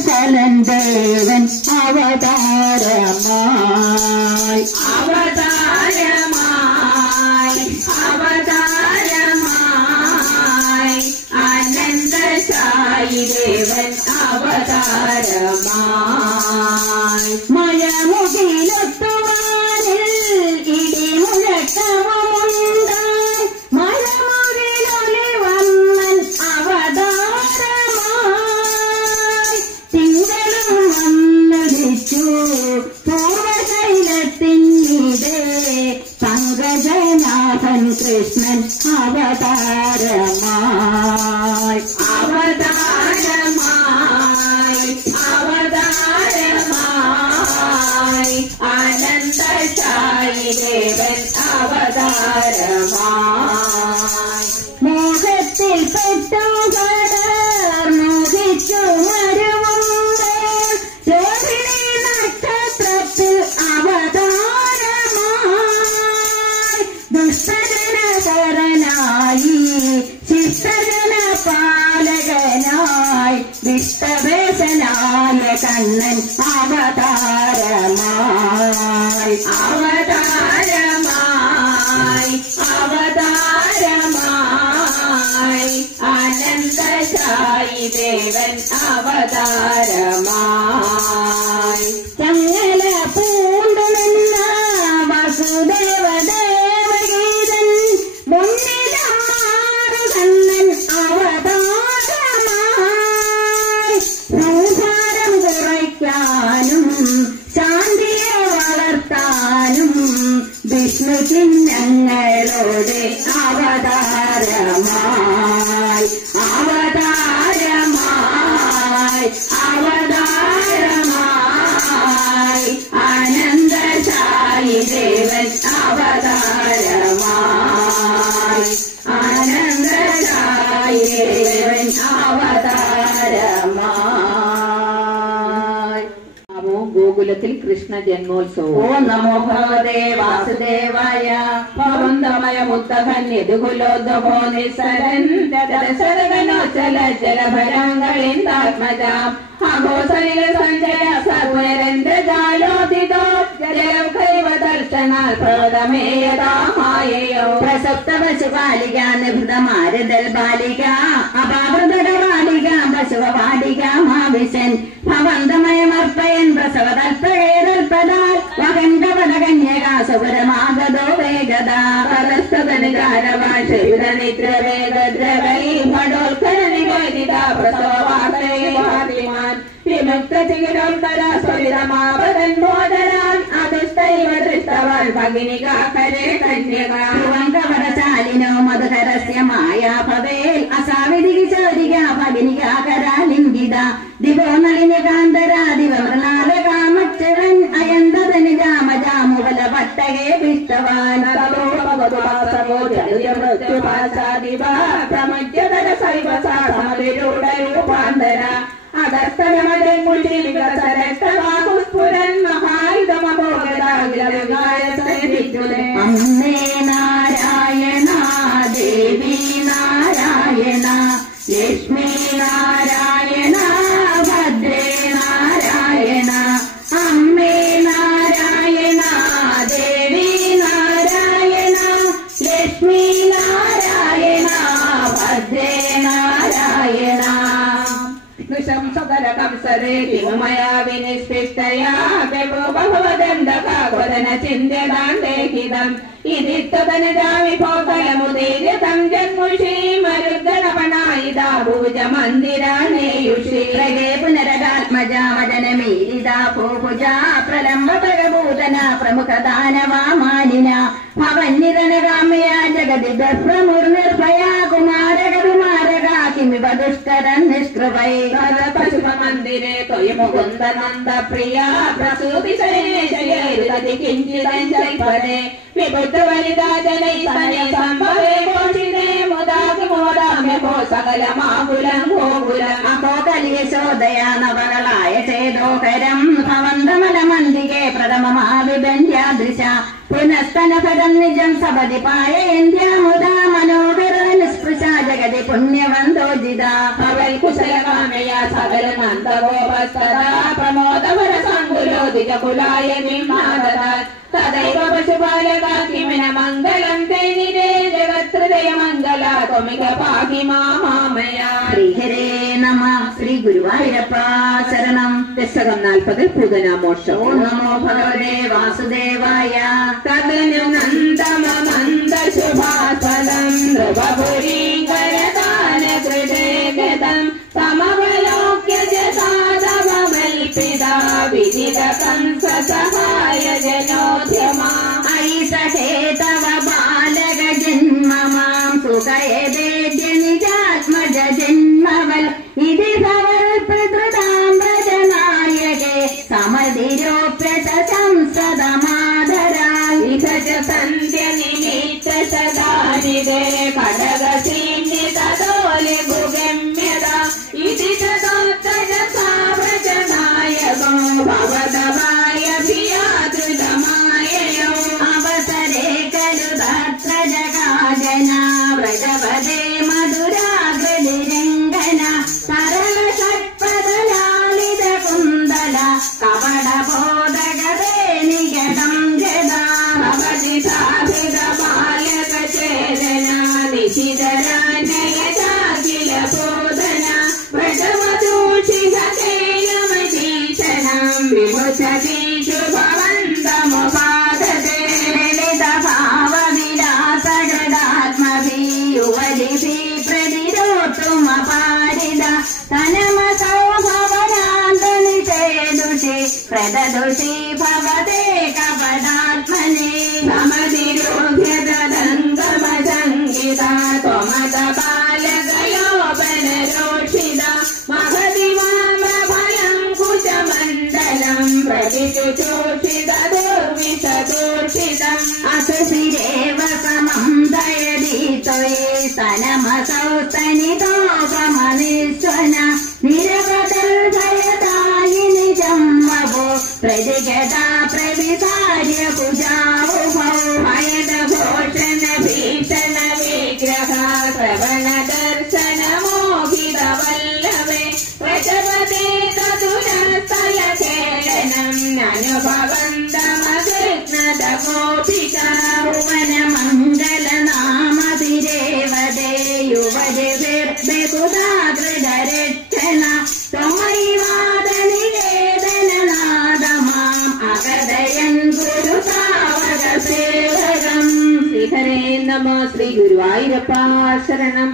വത്സലൻ ദേവൻ അവതാരമായി ആനന്ദശായി ദേവൻ അവതാരമായി മഴമുകിലൊത്തുവാനിൽ ഇടിമുഴക്കവുമുണ്ട് മഴമുകിലൊളി വന്നൻ അവതാരമായി തിങ്കളും വന്നുദിച്ചു പൂർവശൈലത്തിനിടെ പങ്കജനാഭൻ കൃഷ്ണൻ അവതാരമായി ആനന്ദശായി ദേവൻ അവതാരമായി മോഹത്തിൽ പെട്ടു കടർ മോഹിച്ചു മരുവുണ്ട് രോഹിണി നക്ഷത്രത്തിൽ അവതാരമായി ദുഷ്ടജനകരനായി ശിഷ്ടജന പാലകനായി വിഷ്ടവേശനായ കണ്ണൻ അവതാരമായി ആനന്ദശായി ദേവൻ അവതാരമായി ചങ്ങല പൂണ്ടുനിന്ന വസുദേവദേവഗീതൻ മുന്നിലമ്മാറു കണ്ണൻ അവതാരമായി സംസാരം കുറയ്ക്കാനും ശാന്തിയെ വളർത്താനും വിഷ്ണു ചിഹ്നങ്ങളോടെ അവതാരമായി ആനന്ദശായി ദേവൻ അവതാരമായി ആനന്ദശായി ദേവൻ അവതാരമായി. ഗോകുലത്തിൽ കൃഷ്ണ ജന്മോത്സവം. ഓം നമോ ഭഗവതേ വാസുദേവായ ഭവന്തമയ മുത്തഹൻ യദുകുലോദ്ഭവോ നിസ്സരൻ ദശരഥനോച്ചല ജലഭരാങ്കളിന്ദാത്മജാം അഘോസലില സഞ്ജയ സർവരേന്ദ്രജാലോദിതോ ജലം കൈവദർശനാൽ പ്രവതമേയതാമായയോ പ്രസക്ത പശുപാലിക നിഭൃതമാരുതൽ ബാലിക അപാവൃതട ബാലിക പശുവ ബാലിക മാവിശൻ ഭവന്തമയമർപ്പയൻ പ്രസവതൽപേതൽപദാൽ വകന്തവന കന്യകാസുപരമാഗതോ വേഗത പരസ്തനികാരവാക്ഷേതനിദ്രവേഗദ്രവൈ ഭടോൽക്കരനിവേദിത പ്രസവവാർത്തൈമാൻ വിമുക്തചികിരോൽക്കരാസ്വരിതമാപതൻ ബോധനാൻ അതുഷ്ടൈവ ദൃഷ്ടവാൻ ഭഗിനികാകരേ കന്യകാ ശാലിനോ മധുകരസ്യ മായാഭവേൽ അസാവിധിക ചോരിക ഭഗിനികാകരാലിംഗിത ദിവോ നളിനികാന്തരാ ദിവമൃണാലകാമക്ഷരൻ അയന്തതനിജാമജാമുബല പട്ടകേ പിഷ്ടവാൻ പ്രമജ്യതര സൈവസാമരൂഢരൂപാന്തര അദർശനമതേമുൽസ്ഫുരൻ അമ്മേ നാരായണ ദേവി നാരായണ ലക്ഷ്മി നാരായണ ഭദ്രേ നാരായണ അമ്മേ നാരായണ ദേവി നാരായണ ലക്ഷ്മി നാരായണ ഭദ്രേ നാരായണ ംസരേമയാ വിനിഷ്പിഷ്ടയാ ബഹുവദന്തകാവദന ചിന്ത്യദാന്തേഹിതം ഇതിത്വതനജാവിഭോഫലമുദീര്യതം ജന്മുഷീമരുദ്ഗണപണായിതാ ഭുജമന്ദിരാണേയുഷീ പ്രഗേ പുനരകാത്മജാമദനമീരിതാ ഭൂഭുജാ പ്രലംബപരഭൂതന പ്രമുഖദാനവാമാനിന ഭവന്നിതനകാമ്യ ജഗതി ദർഭമുർനിർഭയാ കുമാരകകുമാരകാ കിമിവ ദുഷ്കരൻ നിഷ്കൃപൈ പശുപമന്ദിരേ ത്വയി മുകുന്ദനന്ദ പ്രിയ പ്രസൂതി ശൈലേശയൈരുതതി കിഞ്ചിദഞ്ചൈപദേ വിബുദ്ധവനിതാ ജനൈസനൈ സംഭവേ ഘോഷിതേ മുദാകിമോദാമ്യഭോ സകലമാകുലം ഗോകുലം അഹോകലിയശോദയാ നവകളായ ചേതോഹരം ഭവന്തമലമന്ദികേ പ്രഥമമാവിബന്ധ്യാദൃശ പുനസ്തനഫലം നിജം സപതി പായന്ത്യാമുദാ മനോഹര നിസ്പൃശ ജഗതി പുണ്യവന്തോജിത അവൽ കുശലകാമയ സകല നന്ദഗോപസ്തദാ പ്രമോദവര സങ്കുലോദിത കുലായ നിമാദദ തദൈവ പശുപാലകാകിമിന മംഗളം തേ നിരേ ജഗത്ഹൃദയ മംഗല ത്വമിക പാഹി മാമയ. ശ്രീഹരേ നമ. ശ്രീ ഗുരുവായൂരപ്പ ശരണം. ദശകം 40 പൂതനാമോക്ഷം. ഓം നമോ ഭഗവതേ വാസുദേവായ. തദനു നന്ദമമന്ദ ശുഭാസ്പദം നൃപപുരീകരദാന കൃതേഗതം സമവലോക്യ ജസാദവമൽപിതാ വിദിത കംസ സഹായ ജനോദ്യമാ ഐസഹേ തവ ബാലക ജന്മ മാം സുഖയദേദ്യ നിജാത്മജ ജന്മവൽ ഇതി ഭവൽ പ്രകൃതാം വ്രജനായകേ സമതിരോപ്യത സംസദമാദരാൽ ഇഹ ച സന്ധ്യ നിമിത്ത സദാനിദേ ഖഡഗസീന്യതോലി ഭുഗമ്യത ഇതി തദോത്തജ സാവ്രജനായകോ ഭവദവായ ഭിയാദൃതമായയോ അവസരേ खलु तत्र जगाजना व्रजपदे मधुरागृतिरङ्गना सरल षट्पदलालित कुन्दल कपटबोधगते निगडं जदा भवति साधित बालक चेतना निशितरानय चाकिल बोधना व्रजमधूषिहतेयमजीषणं विमुचति शुभवन्तमुपादते ललित भाव विलास गदात्मभियुवलिभि प्रतिरोतुमपारिद तनमसौ भवनान्तनिषेदुषि प्रददुषि भवते कपटात्मने समधिरोध्यदङ्गमसङ्गिता त्वमत बालकयोपनरोषिता महति वामफलङ्कुशमण्डलं प्रतिचोषित दुर्विषदूषितम् असुशिरेव समं दयदि त्वयि स्तनमसौ स्तनितोपमनिस्वन निरवदर्भयदायिनि जम्मवो प्रतिगता प्रविसार्य कुजावुभौ मयदघोषण भीषण विग्रह श्रवण दर्शन मोहितवल्लभे व्रजपदे तदुरस्थलखेलनं ननुभवन्तमकृष्णदगोपिका भुवनमङ्गलनामभिरेवदे युवदिभिर्बहुधाकृतरक्षण त्वमैवादनिवेदननादमाम् अगदयन् गुरु सावकसेवकम्. ശ്രീഹരേ നമ. ശ്രീ ഗുരുവായൂരപ്പ ശരണം.